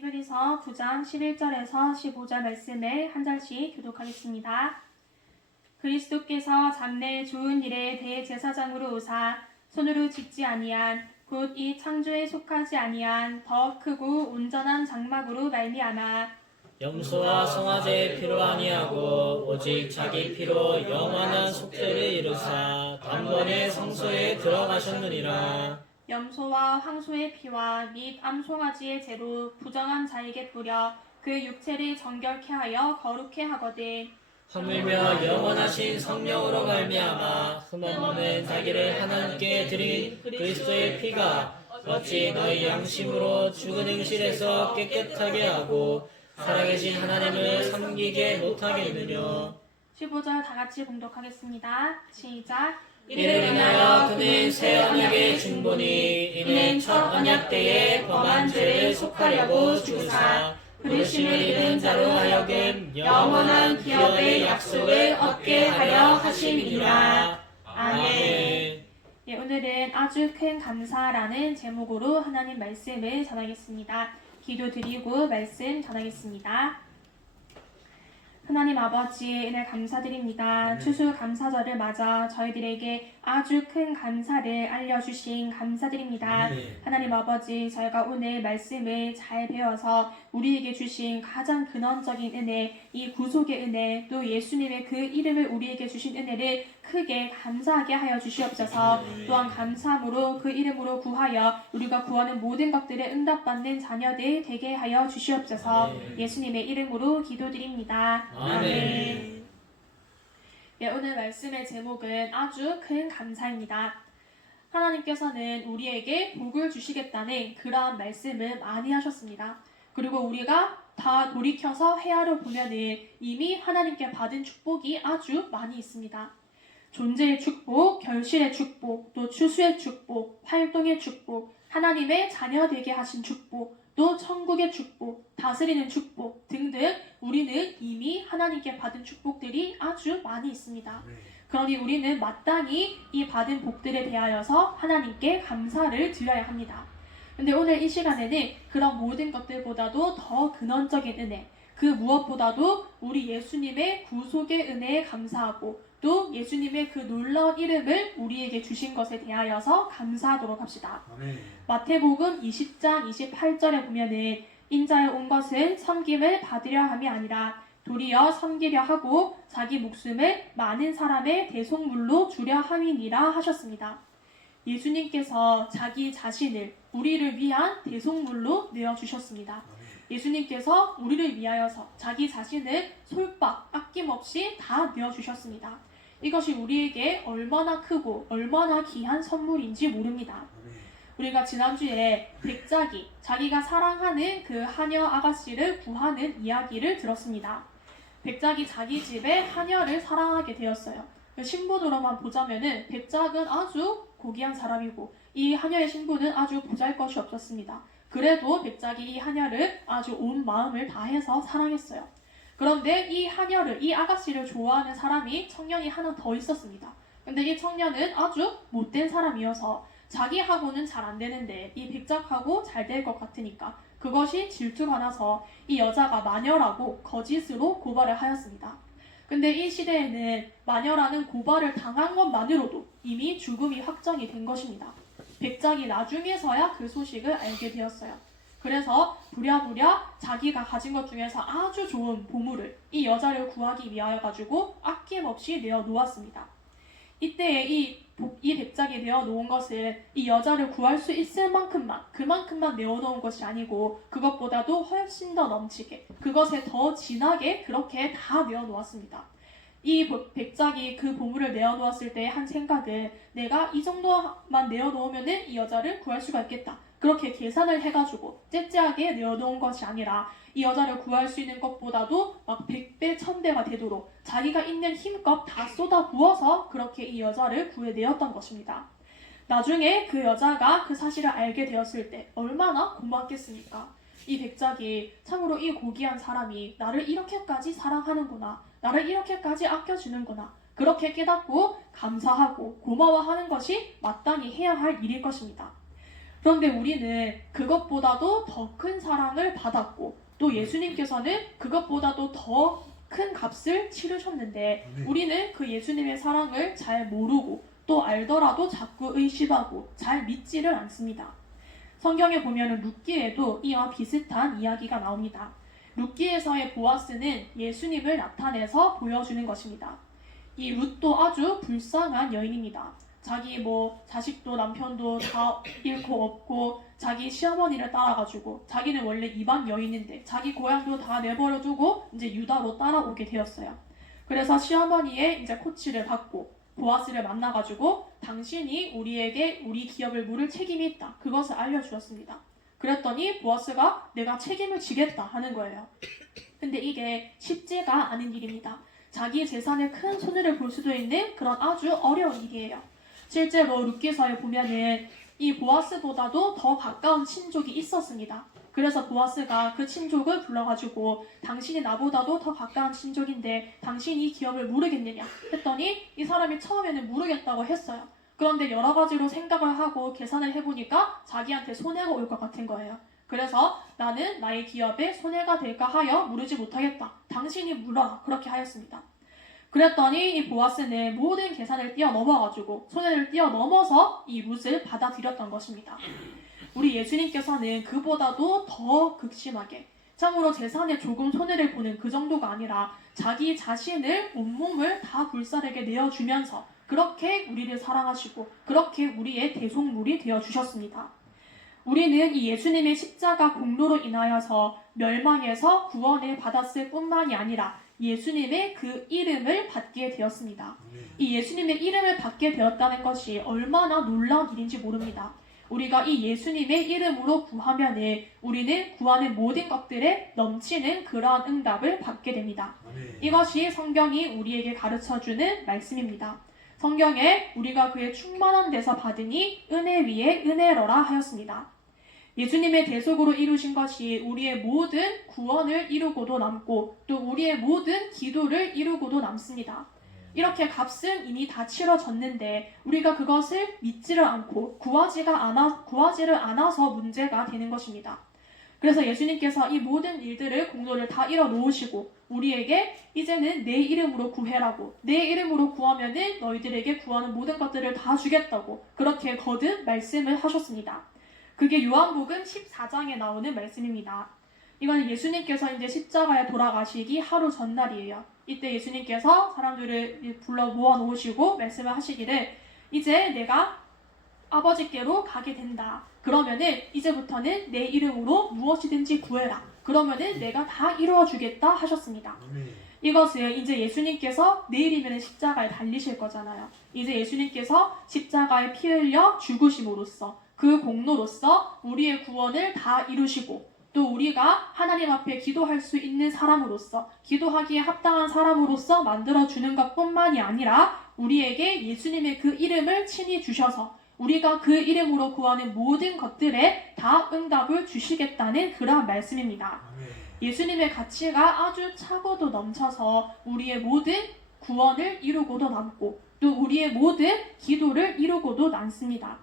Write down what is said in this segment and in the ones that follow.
히브리서 9장 11절에서 15절 말씀을 한 절씩 교독하겠습니다. 그리스도께서 장래 좋은 일에 대제사장으로 오사 손으로 짓지 아니한 곧 이 창조에 속하지 아니한 더 크고 온전한 장막으로 말미암아 염소와 송아지의 피로 아니하고 오직 자기 피로 영원한 속죄를 이루사 단번에 성소에 들어가셨느니라. 염소와 황소의 피와 및 암송아지의 재로 부정한 자에게 뿌려 그 육체를 정결케 하여 거룩케 하거든. 하물며 영원하신 성령으로 말미암아 흠없는 자기를 하나님께 드린 그리스도의 피가 어찌 너희 양심으로 죽은 행실에서 깨끗하게 하고 살아계신 하나님을 섬기게 못하겠느냐. 15절 다같이 봉독하겠습니다. 시작. 이를 인하여 그는 새 언약의 중보니 이는 첫 언약 때에 범한 죄를 속하려고 주사 부르심을 입은 자로 하여금 영원한 기업의 약속을 얻게 하려 하심이니라. 아멘. 예, 오늘은 아주 큰 감사라는 제목으로 하나님 말씀을 전하겠습니다. 기도드리고 말씀 전하겠습니다. 하나님 아버지 은혜 감사드립니다. 추수감사절을 맞아 저희들에게 아주 큰 감사를 알려주신 감사드립니다. 하나님 아버지, 저희가 오늘 말씀을 잘 배워서 우리에게 주신 가장 근원적인 은혜, 이 구속의 은혜, 또 예수님의 그 이름을 우리에게 주신 은혜를 크게 감사하게 하여 주시옵소서. 또한 감사함으로 그 이름으로 구하여 우리가 구하는 모든 것들을 응답받는 자녀들 되게 하여 주시옵소서. 예수님의 이름으로 기도드립니다. 아멘. 네, 오늘 말씀의 제목은 아주 큰 감사입니다. 하나님께서는 우리에게 복을 주시겠다는 그러한 말씀을 많이 하셨습니다. 그리고 우리가 다 돌이켜서 헤아려 보면은 이미 하나님께 받은 축복이 아주 많이 있습니다. 존재의 축복, 결실의 축복, 또 추수의 축복, 활동의 축복, 하나님의 자녀 되게 하신 축복, 또 천국의 축복, 다스리는 축복 등등 우리는 이미 하나님께 받은 축복들이 아주 많이 있습니다. 그러니 우리는 마땅히 이 받은 복들에 대하여서 하나님께 감사를 드려야 합니다. 근데 오늘 이 시간에는 그런 모든 것들보다도 더 근원적인 은혜, 그 무엇보다도 우리 예수님의 구속의 은혜에 감사하고 또 예수님의 그 놀라운 이름을 우리에게 주신 것에 대하여서 감사하도록 합시다. 마태복음 20장 28절에 보면은 인자에 온 것은 섬김을 받으려 함이 아니라 도리어 섬기려 하고 자기 목숨을 많은 사람의 대속물로 주려 함이니라 하셨습니다. 예수님께서 자기 자신을 우리를 위한 대속물로 내어주셨습니다. 예수님께서 우리를 위하여서 자기 자신을 솔박 아낌없이 다 내어주셨습니다. 이것이 우리에게 얼마나 크고 얼마나 귀한 선물인지 모릅니다. 우리가 지난주에 백작이 자기가 사랑하는 그 하녀 아가씨를 구하는 이야기를 들었습니다. 백작이 자기 집에 하녀를 사랑하게 되었어요. 신분으로만 보자면은 백작은 아주 고귀한 사람이고 이 하녀의 신분은 아주 보잘것이 없었습니다. 그래도 백작이 이 하녀를 아주 온 마음을 다해서 사랑했어요. 그런데 이 하녀를, 이 아가씨를 좋아하는 사람이 청년이 하나 더 있었습니다. 근데 이 청년은 아주 못된 사람이어서 자기하고는 잘 안 되는데 이 백작하고 잘 될 것 같으니까 그것이 질투가 나서 이 여자가 마녀라고 거짓으로 고발을 하였습니다. 근데 이 시대에는 마녀라는 고발을 당한 것만으로도 이미 죽음이 확정이 된 것입니다. 백작이 나중에서야 그 소식을 알게 되었어요. 그래서 부랴부랴 자기가 가진 것 중에서 아주 좋은 보물을 이 여자를 구하기 위하여 가지고 아낌없이 내어놓았습니다. 이때에 이 백작이 내어놓은 것은 이 여자를 구할 수 있을 만큼만, 그만큼만 내어놓은 것이 아니고 그것보다도 훨씬 더 넘치게, 그것에 더 진하게 그렇게 다 내어놓았습니다. 이 백작이 그 보물을 내어놓았을 때 한 생각은 내가 이 정도만 내어놓으면 이 여자를 구할 수가 있겠다. 그렇게 계산을 해가지고 째째하게 내어놓은 것이 아니라 이 여자를 구할 수 있는 것보다도 막 100배, 1000배가 되도록 자기가 있는 힘껏 다 쏟아부어서 그렇게 이 여자를 구해내었던 것입니다. 나중에 그 여자가 그 사실을 알게 되었을 때 얼마나 고맙겠습니까? 이 백작이 참으로 이 고귀한 사람이 나를 이렇게까지 사랑하는구나, 나를 이렇게까지 아껴주는구나, 그렇게 깨닫고 감사하고 고마워하는 것이 마땅히 해야 할 일일 것입니다. 그런데 우리는 그것보다도 더 큰 사랑을 받았고 또 예수님께서는 그것보다도 더 큰 값을 치르셨는데 우리는 그 예수님의 사랑을 잘 모르고 또 알더라도 자꾸 의심하고 잘 믿지를 않습니다. 성경에 보면 룻기에도 이와 비슷한 이야기가 나옵니다. 룻기에서의 보아스는 예수님을 나타내서 보여주는 것입니다. 이 룻도 아주 불쌍한 여인입니다. 자기 자식도 남편도 다 잃고 없고 자기 시어머니를 따라가지고 자기는 원래 이방 여인인데 자기 고향도 다 내버려두고 이제 유다로 따라오게 되었어요. 그래서 시어머니의 이제 코치를 받고 보아스를 만나가지고 당신이 우리 기업을 물을 책임이 있다. 그것을 알려주었습니다. 그랬더니 보아스가 내가 책임을 지겠다 하는 거예요. 근데 이게 쉽지가 않은 일입니다. 자기 재산에 큰 손해를 볼 수도 있는 그런 아주 어려운 일이에요. 실제로 룻기서에 보면은 이 보아스보다도 더 가까운 친족이 있었습니다. 그래서 보아스가 그 친족을 불러가지고 당신이 나보다도 더 가까운 친족인데 당신이 이 기업을 모르겠느냐 했더니 이 사람이 처음에는 모르겠다고 했어요. 그런데 여러 가지로 생각을 하고 계산을 해보니까 자기한테 손해가 올 것 같은 거예요. 그래서 나는 나의 기업에 손해가 될까 하여 물으지 못하겠다. 당신이 물어라. 그렇게 하였습니다. 그랬더니 이 보아스는 모든 계산을 뛰어넘어가지고 손해를 뛰어넘어서 이 룻을 받아들였던 것입니다. 우리 예수님께서는 그보다도 더 극심하게 참으로 재산에 조금 손해를 보는 그 정도가 아니라 자기 자신을 온몸을 다 불살에게 내어주면서 그렇게 우리를 사랑하시고 그렇게 우리의 대속물이 되어주셨습니다. 우리는 이 예수님의 십자가 공로로 인하여서 멸망에서 구원을 받았을 뿐만이 아니라 예수님의 그 이름을 받게 되었습니다. 이 예수님의 이름을 받게 되었다는 것이 얼마나 놀라운 일인지 모릅니다. 우리가 이 예수님의 이름으로 구하면은 우리는 구하는 모든 것들에 넘치는 그러한 응답을 받게 됩니다. 이것이 성경이 우리에게 가르쳐주는 말씀입니다. 성경에 우리가 그의 충만한 데서 받으니 은혜 위에 은혜로라 하였습니다. 예수님의 대속으로 이루신 것이 우리의 모든 구원을 이루고도 남고 또 우리의 모든 기도를 이루고도 남습니다. 이렇게 값은 이미 다 치러졌는데 우리가 그것을 믿지를 않고 구하지를 않아서 문제가 되는 것입니다. 그래서 예수님께서 이 모든 일들을 공로를 다 이뤄 놓으시고 우리에게 이제는 내 이름으로 구해라고 내 이름으로 구하면은 너희들에게 구하는 모든 것들을 다 주겠다고 그렇게 거듭 말씀을 하셨습니다. 그게 요한복음 14장에 나오는 말씀입니다. 이건 예수님께서 이제 십자가에 돌아가시기 하루 전날이에요. 이때 예수님께서 사람들을 불러 모아 놓으시고 말씀을 하시기를 이제 내가 아버지께로 가게 된다. 그러면은 이제부터는 내 이름으로 무엇이든지 구해라. 그러면은 내가 다 이루어 주겠다 하셨습니다. 이것을 이제 예수님께서 내일이면 십자가에 달리실 거잖아요. 이제 예수님께서 십자가에 피 흘려 죽으심으로써 그 공로로서 우리의 구원을 다 이루시고 또 우리가 하나님 앞에 기도할 수 있는 사람으로서 기도하기에 합당한 사람으로서 만들어주는 것뿐만이 아니라 우리에게 예수님의 그 이름을 친히 주셔서 우리가 그 이름으로 구하는 모든 것들에 다 응답을 주시겠다는 그러한 말씀입니다. 예수님의 가치가 아주 차고도 넘쳐서 우리의 모든 구원을 이루고도 남고 또 우리의 모든 기도를 이루고도 남습니다.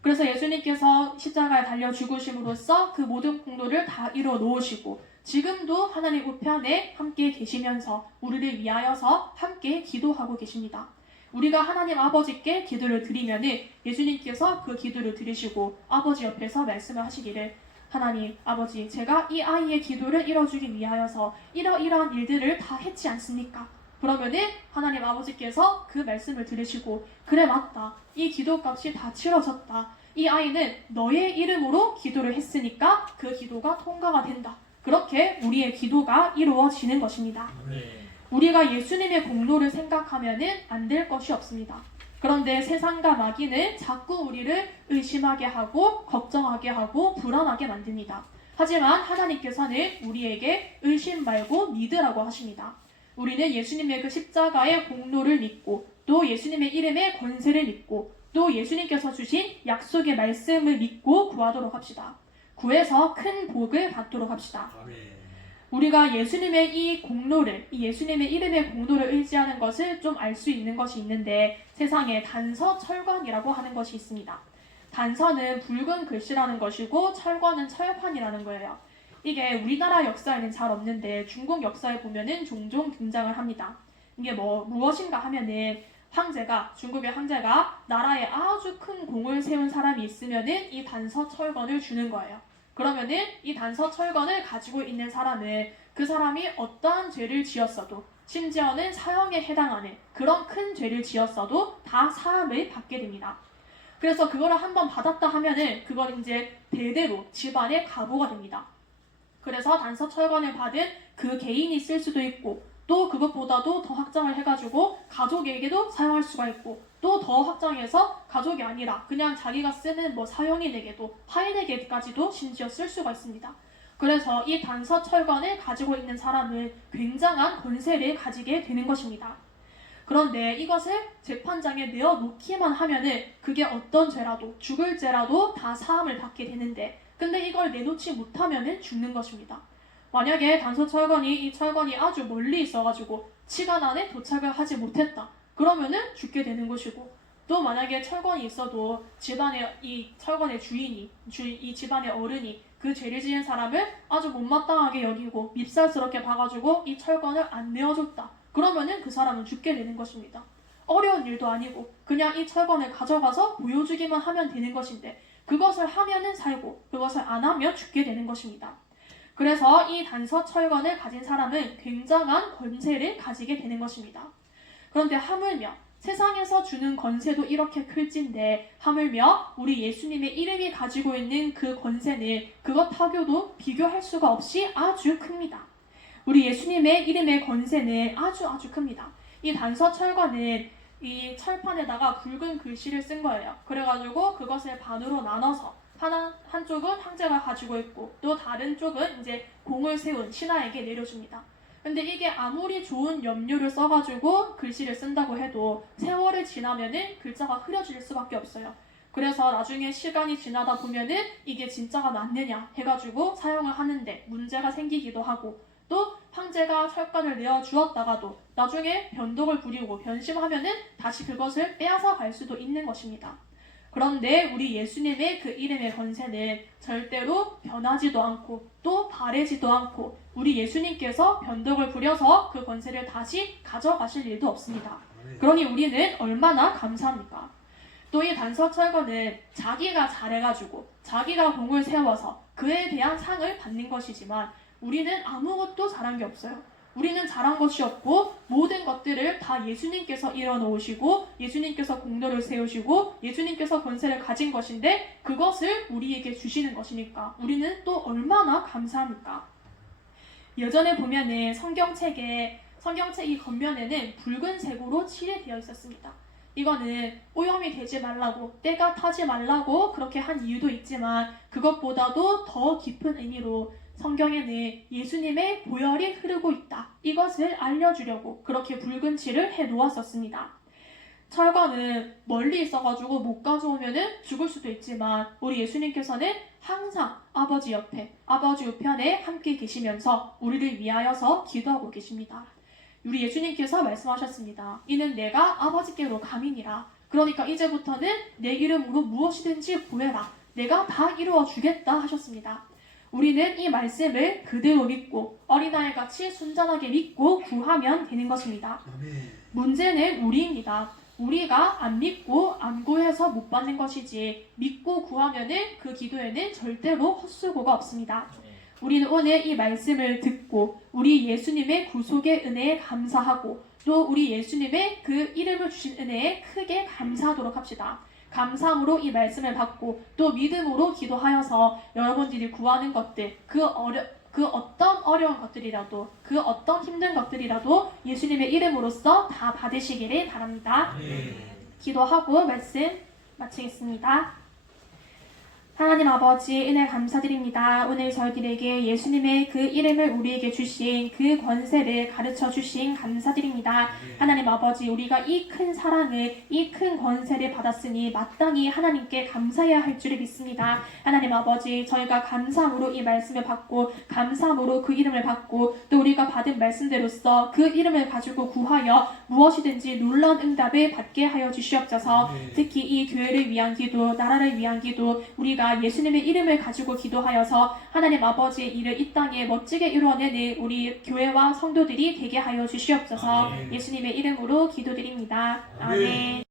그래서 예수님께서 십자가에 달려 죽으심으로써 그 모든 공로를 다 이루어 놓으시고 지금도 하나님 우편에 함께 계시면서 우리를 위하여서 함께 기도하고 계십니다. 우리가 하나님 아버지께 기도를 드리면은 예수님께서 그 기도를 들으시고 아버지 옆에서 말씀을 하시기를 하나님 아버지 제가 이 아이의 기도를 이뤄주기 위하여서 이러이러한 일들을 다 했지 않습니까? 그러면은 하나님 아버지께서 그 말씀을 들으시고 그래 맞다. 이 기도값이 다 치러졌다. 이 아이는 너의 이름으로 기도를 했으니까 그 기도가 통과가 된다. 그렇게 우리의 기도가 이루어지는 것입니다. 우리가 예수님의 공로를 생각하면은 안 될 것이 없습니다. 그런데 세상과 마귀는 자꾸 우리를 의심하게 하고 걱정하게 하고 불안하게 만듭니다. 하지만 하나님께서는 우리에게 의심 말고 믿으라고 하십니다. 우리는 예수님의 그 십자가의 공로를 믿고 또 예수님의 이름의 권세를 믿고 또 예수님께서 주신 약속의 말씀을 믿고 구하도록 합시다. 구해서 큰 복을 받도록 합시다. 우리가 예수님의 이 예수님의 이름의 공로를 의지하는 것을 좀 알 수 있는 것이 있는데 세상에 단서철관이라고 하는 것이 있습니다. 단서는 붉은 글씨라는 것이고 철거는 철판이라는 거예요. 이게 우리나라 역사에는 잘 없는데 중국 역사에 보면은 종종 등장을 합니다. 이게 무엇인가 하면은 중국의 황제가 나라에 아주 큰 공을 세운 사람이 있으면은 이 단서 철건을 주는 거예요. 그러면은 이 단서 철건을 가지고 있는 사람은 그 사람이 어떠한 죄를 지었어도 심지어는 사형에 해당하는 그런 큰 죄를 지었어도 다 사함을 받게 됩니다. 그래서 그거를 한번 받았다 하면은 그건 이제 대대로 집안의 가보가 됩니다. 그래서 단서 철건을 받은 그 개인이 쓸 수도 있고 또 그것보다도 더 확장을 해가지고 가족에게도 사용할 수가 있고 또 더 확장해서 가족이 아니라 그냥 자기가 쓰는 사형인에게도 타인에게까지도 심지어 쓸 수가 있습니다. 그래서 이 단서 철건을 가지고 있는 사람은 굉장한 권세를 가지게 되는 것입니다. 그런데 이것을 재판장에 내어놓기만 하면은 그게 어떤 죄라도 죽을 죄라도 다 사함을 받게 되는데 근데 이걸 내놓지 못하면은 죽는 것입니다. 만약에 단서 철건이 이 철건이 아주 멀리 있어가지고 시간 안에 도착을 하지 못했다. 그러면은 죽게 되는 것이고 또 만약에 철건이 있어도 집안의 이 철건의 주인이 이 집안의 어른이 그 죄를 지은 사람을 아주 못마땅하게 여기고 밉살스럽게 봐가지고 이 철건을 안 내어줬다. 그러면은 그 사람은 죽게 되는 것입니다. 어려운 일도 아니고 그냥 이 철건을 가져가서 보여주기만 하면 되는 것인데 그것을 하면은 살고 그것을 안 하면 죽게 되는 것입니다. 그래서 이 단서 철건을 가진 사람은 굉장한 권세를 가지게 되는 것입니다. 그런데 하물며 세상에서 주는 권세도 이렇게 클진데 하물며 우리 예수님의 이름이 가지고 있는 그 권세는 그것하고도 비교할 수가 없이 아주 큽니다. 우리 예수님의 이름의 권세는 아주 큽니다. 이 단서 철건은 이 철판에다가 붉은 글씨를 쓴 거예요. 그래가지고 그것을 반으로 나눠서 한쪽은 황제가 가지고 있고 또 다른 쪽은 이제 공을 세운 신하에게 내려줍니다. 근데 이게 아무리 좋은 염료를 써가지고 글씨를 쓴다고 해도 세월이 지나면은 글자가 흐려질 수밖에 없어요. 그래서 나중에 시간이 지나다 보면은 이게 진짜가 맞느냐 해가지고 사용을 하는데 문제가 생기기도 하고 또 황제가 철건을 내어주었다가도 나중에 변덕을 부리고 변심하면은 다시 그것을 빼앗아 갈 수도 있는 것입니다. 그런데 우리 예수님의 그 이름의 권세는 절대로 변하지도 않고 또 바래지도 않고 우리 예수님께서 변덕을 부려서 그 권세를 다시 가져가실 일도 없습니다. 그러니 우리는 얼마나 감사합니까? 또 이 단서 철거는 자기가 잘해가지고 자기가 공을 세워서 그에 대한 상을 받는 것이지만 우리는 아무것도 잘한 게 없어요. 우리는 잘한 것이 없고 모든 것들을 다 예수님께서 이뤄놓으시고 예수님께서 공로를 세우시고 예수님께서 권세를 가진 것인데 그것을 우리에게 주시는 것이니까 우리는 또 얼마나 감사합니까? 예전에 보면은 성경책이 겉면에는 붉은색으로 칠해되어 있었습니다. 이거는 오염이 되지 말라고 때가 타지 말라고 그렇게 한 이유도 있지만 그것보다도 더 깊은 의미로 성경에는 예수님의 보혈이 흐르고 있다. 이것을 알려주려고 그렇게 붉은 칠을 해놓았었습니다. 철거는 멀리 있어가지고 못 가져오면 죽을 수도 있지만 우리 예수님께서는 항상 아버지 옆에, 아버지 우편에 함께 계시면서 우리를 위하여서 기도하고 계십니다. 우리 예수님께서 말씀하셨습니다. 이는 내가 아버지께로 감이니라. 그러니까 이제부터는 내 이름으로 무엇이든지 구해라. 내가 다 이루어 주겠다 하셨습니다. 우리는 이 말씀을 그대로 믿고 어린아이같이 순전하게 믿고 구하면 되는 것입니다. 문제는 우리입니다. 우리가 안 믿고 안 구해서 못 받는 것이지 믿고 구하면은 그 기도에는 절대로 헛수고가 없습니다. 우리는 오늘 이 말씀을 듣고 우리 예수님의 구속의 은혜에 감사하고 또 우리 예수님의 그 이름을 주신 은혜에 크게 감사하도록 합시다. 감사함으로 이 말씀을 받고 또 믿음으로 기도하여서 여러분들이 구하는 것들 그 어떤 어려운 것들이라도 그 어떤 힘든 것들이라도 예수님의 이름으로써 다 받으시기를 바랍니다. 기도하고 말씀 마치겠습니다. 하나님 아버지 은혜 감사드립니다. 오늘 저희들에게 예수님의 그 이름을 우리에게 주신 그 권세를 가르쳐 주신 감사드립니다. 하나님 아버지 우리가 이 큰 사랑을 이 큰 권세를 받았으니 마땅히 하나님께 감사해야 할 줄을 믿습니다. 하나님 아버지 저희가 감사함으로 이 말씀을 받고 감사함으로 그 이름을 받고 또 우리가 받은 말씀대로서 그 이름을 가지고 구하여 무엇이든지 놀라운 응답을 받게 하여 주시옵소서. 특히 이 교회를 위한 기도 나라를 위한 기도 우리가 예수님의 이름을 가지고 기도하여서 하나님 아버지의 일을 이 땅에 멋지게 이루어내는 우리 교회와 성도들이 되게 하여 주시옵소서. 예수님의 이름으로 기도드립니다. 아멘.